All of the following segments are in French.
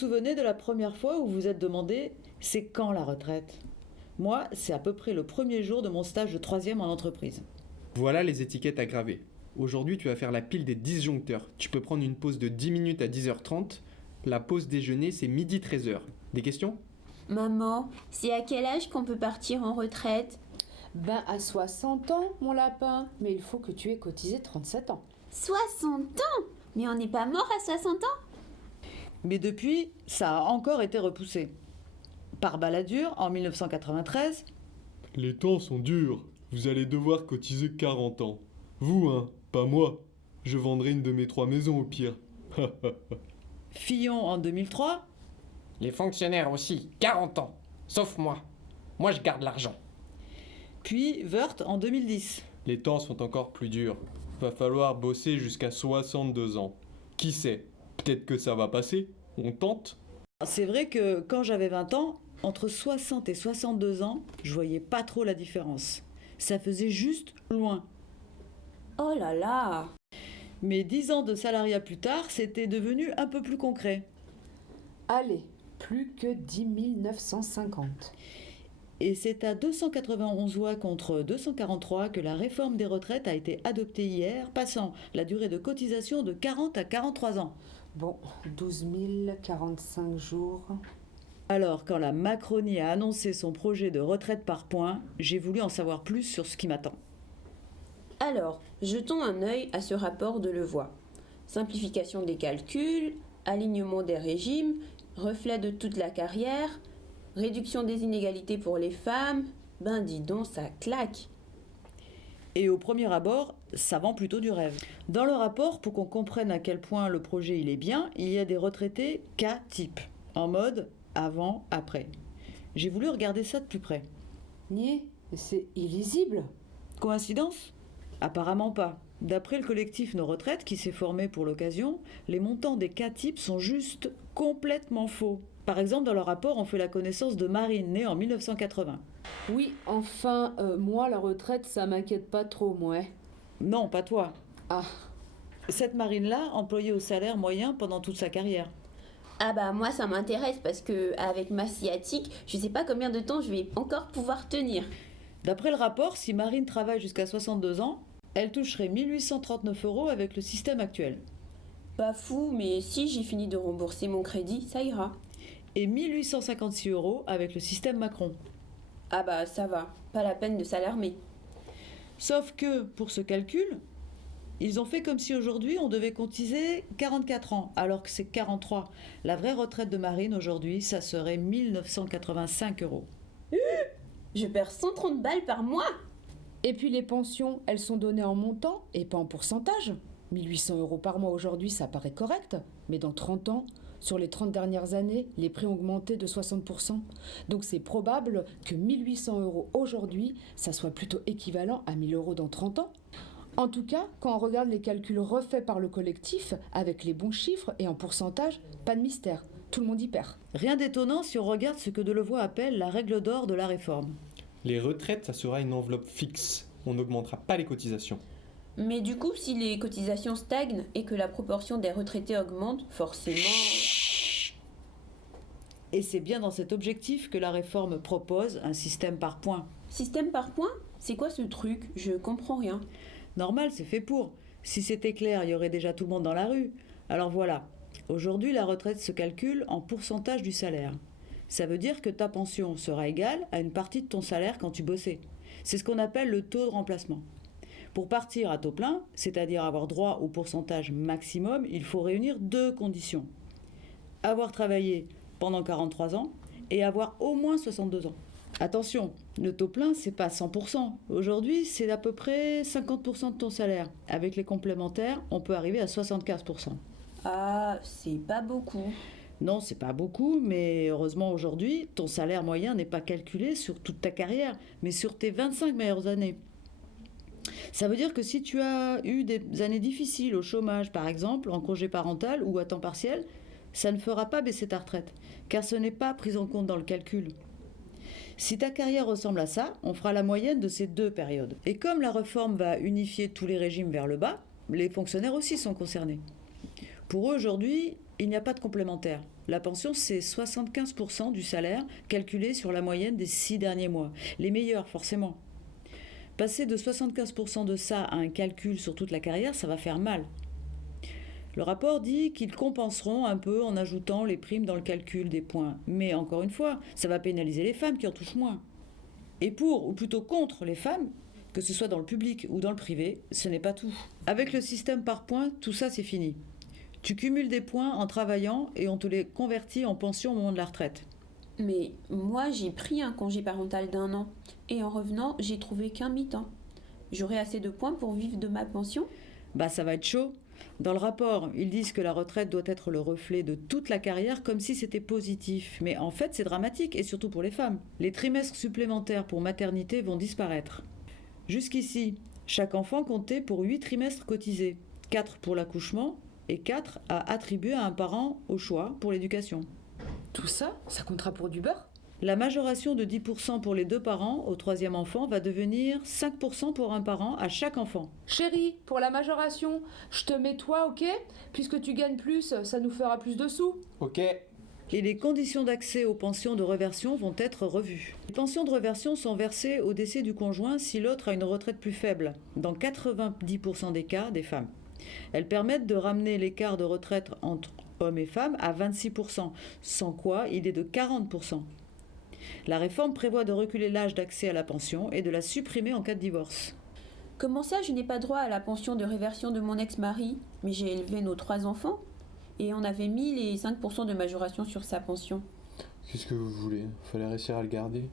souvenez de la première fois où vous vous êtes demandé « c'est quand la retraite ?» Moi, c'est à peu près le premier jour de mon stage de 3e en entreprise. Voilà les étiquettes à graver. Aujourd'hui, tu vas faire la pile des disjoncteurs. Tu peux prendre une pause de 10 minutes à 10h30. La pause déjeuner, c'est midi 13h. Des questions ? Maman, c'est à quel âge qu'on peut partir en retraite ? Ben à 60 ans, mon lapin. Mais il faut que tu aies cotisé 37 ans. 60 ans ? Mais on n'est pas mort à 60 ans ? Mais depuis, ça a encore été repoussé. Par Balladur, en 1993, Les temps sont durs. Vous allez devoir cotiser 40 ans. Vous, hein, pas moi. Je vendrai une de mes 3 maisons au pire. Fillon en 2003, Les fonctionnaires aussi, 40 ans. Sauf moi. Moi, je garde l'argent. puis Woerth en 2010. Les temps sont encore plus durs. Va falloir bosser jusqu'à 62 ans. Qui sait? Peut-être que ça va passer. On tente? C'est vrai que quand j'avais 20 ans, entre 60 et 62 ans, je voyais pas trop la différence. Ça faisait juste loin. Oh là là ! Mais 10 ans de salariat plus tard, c'était devenu un peu plus concret. Allez, plus que 10 950. Et c'est à 291 voix contre 243 que la réforme des retraites a été adoptée hier, passant la durée de cotisation de 40 à 43 ans. Bon, 12 045 jours. Alors, quand la Macronie a annoncé son projet de retraite par points, j'ai voulu en savoir plus sur ce qui m'attend. Alors, jetons un œil à ce rapport de Levoy. Simplification des calculs, alignement des régimes, reflet de toute la carrière, réduction des inégalités pour les femmes, ben dis donc, ça claque. Et au premier abord, ça vend plutôt du rêve. Dans le rapport, pour qu'on comprenne à quel point le projet il est bien, il y a des retraités K-type, en mode avant, après. J'ai voulu regarder ça de plus près. Nier, c'est illisible. Coïncidence ? Apparemment pas. D'après le collectif Nos Retraites, qui s'est formé pour l'occasion, les montants des K-types sont juste complètement faux. Par exemple, dans leur rapport, on fait la connaissance de Marine, née en 1980. Oui, enfin, moi, la retraite, ça m'inquiète pas trop, moi. Non, pas toi. Ah, Cette Marine-là, employée au salaire moyen pendant toute sa carrière. Ah bah moi ça m'intéresse parce que avec ma sciatique, je sais pas combien de temps je vais encore pouvoir tenir. D'après le rapport, si Marine travaille jusqu'à 62 ans, elle toucherait 1839 € avec le système actuel. Pas fou, mais si j'ai fini de rembourser mon crédit, ça ira. Et 1856 € avec le système Macron. Ah bah ça va, pas la peine de s'alarmer. Sauf que, pour ce calcul, ils ont fait comme si aujourd'hui on devait cotiser 44 ans, alors que c'est 43. La vraie retraite de Marine aujourd'hui, ça serait 1985 €. Je perds 130 balles par mois. et puis les pensions, elles sont données en montant et pas en pourcentage. 1800 € par mois aujourd'hui, ça paraît correct, mais dans 30 ans, sur les 30 dernières années, les prix ont augmenté de 60%. Donc c'est probable que 1800 € aujourd'hui, ça soit plutôt équivalent à 1000 € dans 30 ans. En tout cas, quand on regarde les calculs refaits par le collectif, avec les bons chiffres et en pourcentage, pas de mystère, tout le monde y perd. Rien d'étonnant si on regarde ce que Delevoye appelle la règle d'or de la réforme. Les retraites, ça sera une enveloppe fixe. On n'augmentera pas les cotisations. Mais du coup, si les cotisations stagnent et que la proportion des retraités augmente, forcément... Et c'est bien dans cet objectif que la réforme propose un système par points. Système par points ? C'est quoi ce truc ? Je comprends rien. Normal, c'est fait pour. Si c'était clair, il y aurait déjà tout le monde dans la rue. Alors voilà, aujourd'hui la retraite se calcule en pourcentage du salaire. Ça veut dire que ta pension sera égale à une partie de ton salaire quand tu bossais. C'est ce qu'on appelle le taux de remplacement. Pour partir à taux plein, c'est-à-dire avoir droit au pourcentage maximum, il faut réunir deux conditions. Avoir travaillé pendant 43 ans et avoir au moins 62 ans. Attention, le taux plein, c'est pas 100%. Aujourd'hui, c'est à peu près 50% de ton salaire. Avec les complémentaires, on peut arriver à 75%. Ah, c'est pas beaucoup. Non, c'est pas beaucoup, mais heureusement aujourd'hui, ton salaire moyen n'est pas calculé sur toute ta carrière, mais sur tes 25 meilleures années. Ça veut dire que si tu as eu des années difficiles au chômage, par exemple, en congé parental ou à temps partiel, ça ne fera pas baisser ta retraite, car ce n'est pas pris en compte dans le calcul. Si ta carrière ressemble à ça, on fera la moyenne de ces deux périodes. Et comme la réforme va unifier tous les régimes vers le bas, les fonctionnaires aussi sont concernés. Pour eux, aujourd'hui, il n'y a pas de complémentaire. La pension, c'est 75% du salaire calculé sur la moyenne des 6 derniers mois. Les meilleurs, forcément. Passer de 75% de ça à un calcul sur toute la carrière, ça va faire mal. Le rapport dit qu'ils compenseront un peu en ajoutant les primes dans le calcul des points. Mais encore une fois, ça va pénaliser les femmes qui en touchent moins. Et pour, ou plutôt contre les femmes, que ce soit dans le public ou dans le privé, ce n'est pas tout. Avec le système par points, tout ça c'est fini. Tu cumules des points en travaillant et on te les convertit en pension au moment de la retraite. Mais moi, j'ai pris un congé parental d'1 an. Et en revenant, j'ai trouvé qu'un mi-temps. J'aurai assez de points pour vivre de ma pension ? Bah ça va être chaud. Dans le rapport, ils disent que la retraite doit être le reflet de toute la carrière comme si c'était positif. Mais en fait, c'est dramatique, et surtout pour les femmes. Les trimestres supplémentaires pour maternité vont disparaître. Jusqu'ici, chaque enfant comptait pour 8 trimestres cotisés. 4 pour l'accouchement et 4 à attribuer à un parent au choix pour l'éducation. Tout ça, ça comptera pour du beurre ? La majoration de 10% pour les 2 parents au 3e enfant va devenir 5% pour un parent à chaque enfant. Chérie, pour la majoration, je te mets toi, ok ? Puisque tu gagnes plus, ça nous fera plus de sous. Ok. Et les conditions d'accès aux pensions de réversion vont être revues. Les pensions de réversion sont versées au décès du conjoint si l'autre a une retraite plus faible, dans 90% des cas des femmes. Elles permettent de ramener l'écart de retraite entre hommes et femmes à 26%, sans quoi il est de 40%. La réforme prévoit de reculer l'âge d'accès à la pension et de la supprimer en cas de divorce. Comment ça, je n'ai pas droit à la pension de réversion de mon ex-mari ? Mais j'ai élevé nos 3 enfants et on avait mis les 5% de majoration sur sa pension. Qu'est-ce que vous voulez ? Fallait réussir à le garder.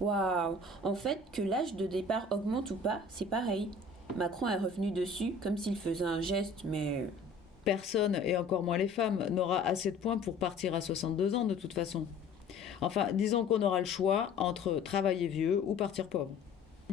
Waouh ! En fait, que l'âge de départ augmente ou pas, c'est pareil. Macron est revenu dessus comme s'il faisait un geste, mais... Personne, et encore moins les femmes, n'aura assez de points pour partir à 62 ans de toute façon. Enfin, disons qu'on aura le choix entre travailler vieux ou partir pauvre.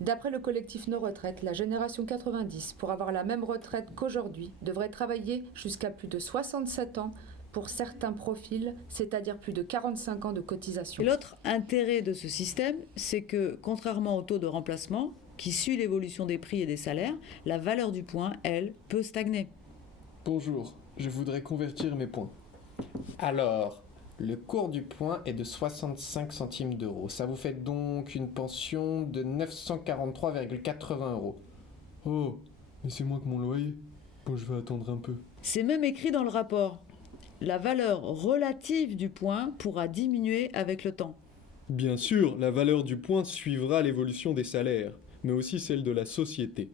D'après le collectif Nos Retraites, la génération 90, pour avoir la même retraite qu'aujourd'hui, devrait travailler jusqu'à plus de 67 ans pour certains profils, c'est-à-dire plus de 45 ans de cotisation. Et l'autre intérêt de ce système, c'est que, contrairement au taux de remplacement, qui suit l'évolution des prix et des salaires, la valeur du point, elle, peut stagner. Bonjour, je voudrais convertir mes points. Alors, le cours du point est de 65 centimes d'euros. Ça vous fait donc une pension de 943,80 euros. Oh, mais c'est moins que mon loyer. Bon, je vais attendre un peu. C'est même écrit dans le rapport. La valeur relative du point pourra diminuer avec le temps. Bien sûr, la valeur du point suivra l'évolution des salaires, mais aussi celle de la société.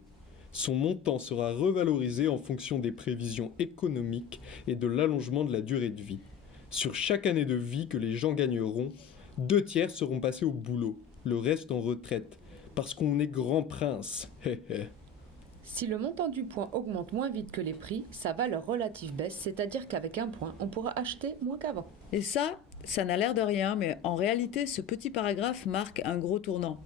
Son montant sera revalorisé en fonction des prévisions économiques et de l'allongement de la durée de vie. Sur chaque année de vie que les gens gagneront, 2 tiers seront passés au boulot, le reste en retraite, parce qu'on est grand prince. Si le montant du point augmente moins vite que les prix, sa valeur relative baisse, c'est-à-dire qu'avec un point, on pourra acheter moins qu'avant. Et ça n'a l'air de rien, mais en réalité, ce petit paragraphe marque un gros tournant.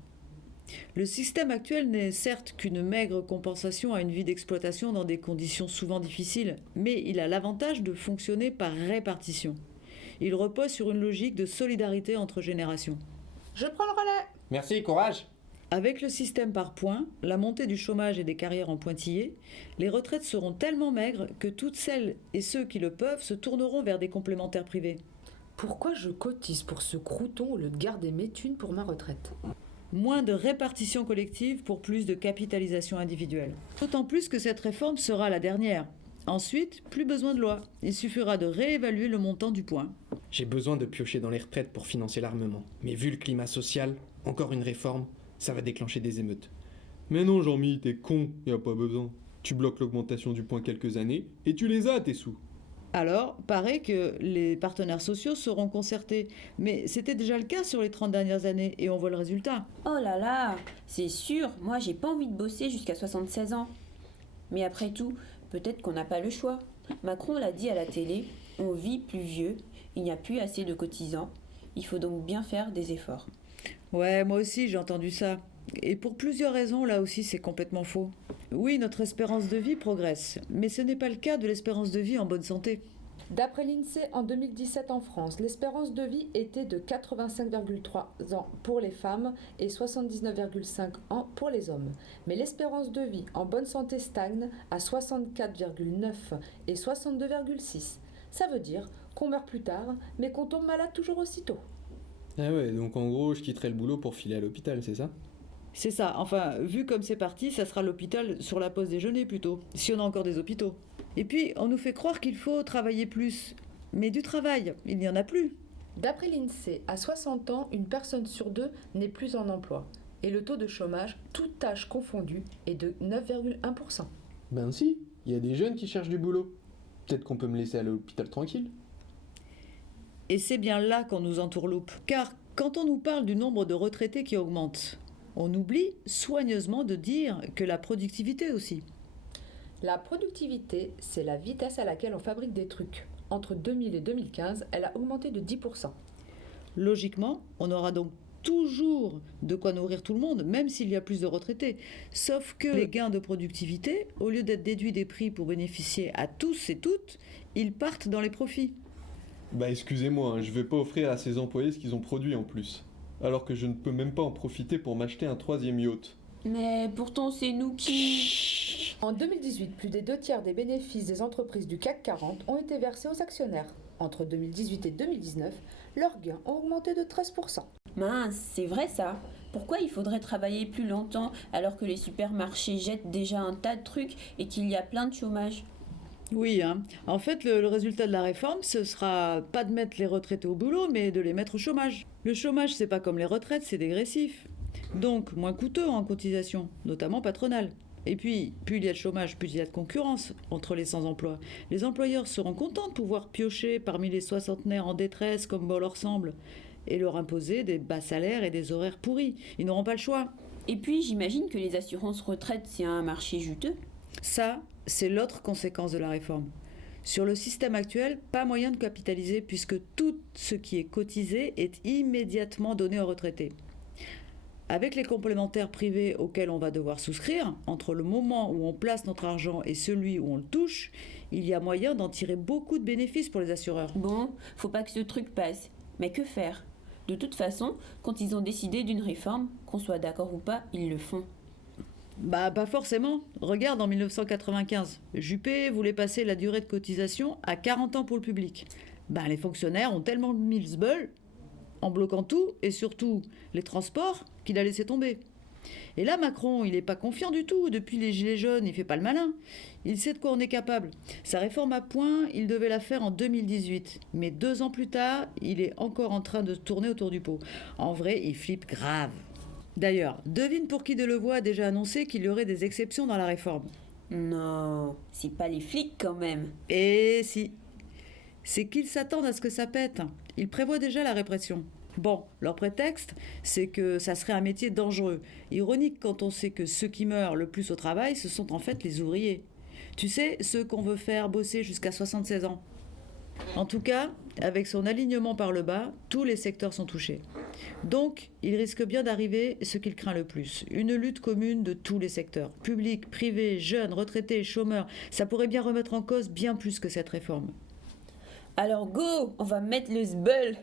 Le système actuel n'est certes qu'une maigre compensation à une vie d'exploitation dans des conditions souvent difficiles, mais il a l'avantage de fonctionner par répartition. Il repose sur une logique de solidarité entre générations. Je prends le relais. Merci, courage. Avec le système par points, la montée du chômage et des carrières en pointillés, les retraites seront tellement maigres que toutes celles et ceux qui le peuvent se tourneront vers des complémentaires privés. Pourquoi je cotise pour ce crouton au lieu de garder mes thunes pour ma retraite ? Moins de répartition collective pour plus de capitalisation individuelle. D'autant plus que cette réforme sera la dernière. Ensuite, plus besoin de loi. Il suffira de réévaluer le montant du point. J'ai besoin de piocher dans les retraites pour financer l'armement. Mais vu le climat social, encore une réforme, ça va déclencher des émeutes. Mais non, Jean-Mi, t'es con, y a pas besoin. Tu bloques l'augmentation du point quelques années, et tu les as, tes sous. Alors, paraît que les partenaires sociaux seront concertés. Mais c'était déjà le cas sur les 30 dernières années, et on voit le résultat. Oh là là, c'est sûr, moi j'ai pas envie de bosser jusqu'à 76 ans. Mais après tout, peut-être qu'on n'a pas le choix. Macron l'a dit à la télé, on vit plus vieux, il n'y a plus assez de cotisants, il faut donc bien faire des efforts. Ouais, moi aussi j'ai entendu ça. Et pour plusieurs raisons, là aussi c'est complètement faux. Oui, notre espérance de vie progresse, mais ce n'est pas le cas de l'espérance de vie en bonne santé. D'après l'INSEE, en 2017 en France, l'espérance de vie était de 85,3 ans pour les femmes et 79,5 ans pour les hommes. Mais l'espérance de vie en bonne santé stagne à 64,9 et 62,6. Ça veut dire qu'on meurt plus tard, mais qu'on tombe malade toujours aussitôt. Ah ouais, donc en gros, je quitterai le boulot pour filer à l'hôpital, c'est ça? C'est ça, enfin, vu comme c'est parti, ça sera l'hôpital sur la pause déjeuner plutôt, si on a encore des hôpitaux. Et puis, on nous fait croire qu'il faut travailler plus. Mais du travail, il n'y en a plus. D'après l'INSEE, à 60 ans, une personne sur deux n'est plus en emploi. Et le taux de chômage, toutes tâches confondues, est de 9,1%. Ben si, il y a des jeunes qui cherchent du boulot. Peut-être qu'on peut me laisser aller à l'hôpital tranquille. Et c'est bien là qu'on nous entourloupe. Car quand on nous parle du nombre de retraités qui augmente, on oublie soigneusement de dire que la productivité aussi. La productivité, c'est la vitesse à laquelle on fabrique des trucs. Entre 2000 et 2015, elle a augmenté de 10%. Logiquement, on aura donc toujours de quoi nourrir tout le monde, même s'il y a plus de retraités. Sauf que les gains de productivité, au lieu d'être déduits des prix pour bénéficier à tous et toutes, ils partent dans les profits. Bah excusez-moi, hein, je vais pas offrir à ces employés ce qu'ils ont produit en plus. Alors que je ne peux même pas en profiter pour m'acheter un 3e yacht. Mais pourtant, c'est nous qui... En 2018, plus des 2 tiers des bénéfices des entreprises du CAC 40 ont été versés aux actionnaires. Entre 2018 et 2019, leurs gains ont augmenté de 13%. Mince, c'est vrai ça. Pourquoi il faudrait travailler plus longtemps alors que les supermarchés jettent déjà un tas de trucs et qu'il y a plein de chômage? Oui, hein. En fait, le résultat de la réforme, ce sera pas de mettre les retraités au boulot, mais de les mettre au chômage. Le chômage, c'est pas comme les retraites, c'est dégressif. Donc, moins coûteux en cotisation, notamment patronale. Et puis, plus il y a de chômage, plus il y a de concurrence entre les sans-emploi. Les employeurs seront contents de pouvoir piocher parmi les soixantenaires en détresse comme bon leur semble et leur imposer des bas salaires et des horaires pourris. Ils n'auront pas le choix. Et puis, j'imagine que les assurances retraite, c'est un marché juteux. Ça, c'est l'autre conséquence de la réforme. Sur le système actuel, pas moyen de capitaliser puisque tout ce qui est cotisé est immédiatement donné aux retraités. Avec les complémentaires privés auxquels on va devoir souscrire, entre le moment où on place notre argent et celui où on le touche, il y a moyen d'en tirer beaucoup de bénéfices pour les assureurs. Bon, faut pas que ce truc passe. Mais que faire? De toute façon, quand ils ont décidé d'une réforme, qu'on soit d'accord ou pas, ils le font. Bah pas forcément. Regarde en 1995, Juppé voulait passer la durée de cotisation à 40 ans pour le public. Bah les fonctionnaires ont tellement mis le sbeul en bloquant tout et surtout les transports qu'il a laissé tomber. Et là Macron, il n'est pas confiant du tout. Depuis les gilets jaunes, il fait pas le malin. Il sait de quoi on est capable. Sa réforme à point, il devait la faire en 2018. Mais 2 ans plus tard, il est encore en train de tourner autour du pot. En vrai, il flippe grave. D'ailleurs, devine pour qui Delevoye a déjà annoncé qu'il y aurait des exceptions dans la réforme. Non, c'est pas les flics quand même. Et si. C'est qu'ils s'attendent à ce que ça pète. Ils prévoient déjà la répression. Bon, leur prétexte, c'est que ça serait un métier dangereux. Ironique quand on sait que ceux qui meurent le plus au travail, ce sont en fait les ouvriers. Tu sais, ceux qu'on veut faire bosser jusqu'à 76 ans. En tout cas, avec son alignement par le bas, tous les secteurs sont touchés. Donc, il risque bien d'arriver ce qu'il craint le plus, une lutte commune de tous les secteurs, public, privé, jeunes, retraités, chômeurs. Ça pourrait bien remettre en cause bien plus que cette réforme. Alors go, on va mettre le sbeul.